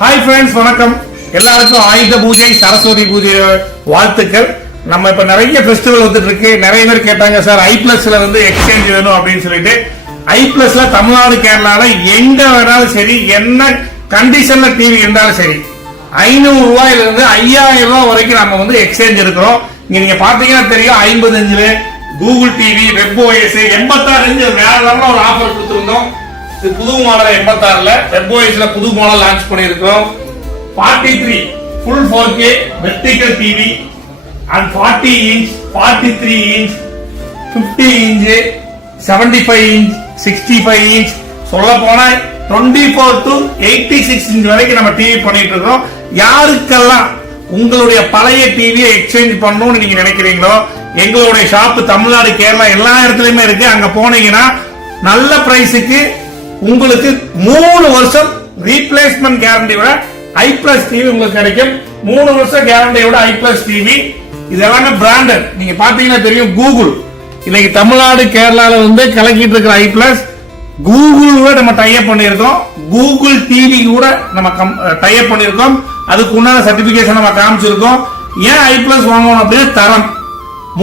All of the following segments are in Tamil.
ஹாய் ஃப்ரெண்ட்ஸ், வணக்கம். எல்லாருக்கும் ஆயுத பூஜை, சரஸ்வதி பூஜை வாழ்த்துக்கள். நம்ம இப்ப நிறைய ஃபெஸ்டிவல் வந்துட்டு இருக்கு. நிறைய பேர் கேட்டாங்க, சார் i+ல வந்து எக்ஸ்சேஞ்ச் வேணும் அப்படின்னு சொல்லிட்டு. i+ல தமிழ்நாடு கேரளால எங்க வேணாலும் சரி, என்ன கண்டிஷன்ல டிவி இருந்தாலும் சரி, 500 ரூபாயில இருந்து 5000 ரூபாய் வரைக்கும் நம்ம வந்து எக்ஸ்சேஞ்ச் இருக்கிறோம். நீங்க பாத்தீங்கன்னா தெரியும், 55 கூகுள் டிவி, வெப் ஓஎஸ் 86 வேற லெவல்ல ஒரு ஆஃபர் கொடுத்திருந்தோம். இது புது மாடல் 86ல வெப் ஓஎஸ்ல புது மாடல் லான்ச் பண்ணியிருக்கோம். 43 full 4K vertical TV and 40 inch, 43 inch, 50 inch, 75 inch, 65 inch, சொல்ல போனா 24 to 86 inch வரைக்கும் நம்ம டிவி பண்ணிட்டு இருக்கோம். யாருக்கெல்லாம் உங்களுடைய பழைய டிவியை எக்ஸ்சேஞ்ச் பண்ணணும்னு நீங்க நினைக்கிறீங்களோ, எங்களுடைய ஷாப் தமிழ்நாடு, கேரளா எல்லா இடத்துலயுமே இருக்கு. அங்க போனீங்கன்னா நல்ல பிரைஸுக்கு உங்களுக்கு 3 வருஷம் ரீப்ளேஸ்மெண்ட் கேரண்டியோட i+ டிவி உங்களுக்கு கிடைக்கும். 3 வருஷம் கேரண்டியோட i+ டிவி. இதெல்லாம் பிராண்டட். நீங்க பாத்தீங்கன்னா தெரியும், கூகுள் இன்னைக்கு தமிழ்நாடு கேரளால வந்து கலக்கிட்டு இருக்கிற i+, கூகுள் நம்ம டைப் பண்ணியிருக்கோம். கூகுள் டிவி கூட நம்ம டைப் பண்ணியிருக்கோம். அதுக்கு உண்டான சர்டிபிகேஷன் நம்ம காமிச்சிருக்கோம். ஏன் i+ வாங்கணும் அப்படின்னு, தரம்.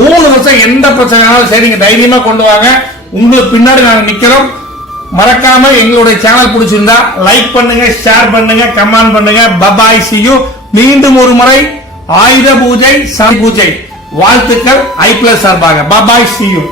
3 வருஷம் எந்த பிரச்சனைனாலும் சரி, நீங்க தைரியமா கொண்டு வாங்க. உங்களுக்கு பின்னாடி நாங்க நிக்கிறோம். மறக்காம எங்களுடைய சேனல் பிடிச்சிருந்தா லைக் பண்ணுங்க, ஷேர் பண்ணுங்க, கமெண்ட் பண்ணுங்க. Bye bye, see you. மீண்டும் ஒரு முறை ஆயுத பூஜை, சரஸ்வதி பூஜை வாழ்த்துக்கள் i+ சார்பாக. Bye bye, see you.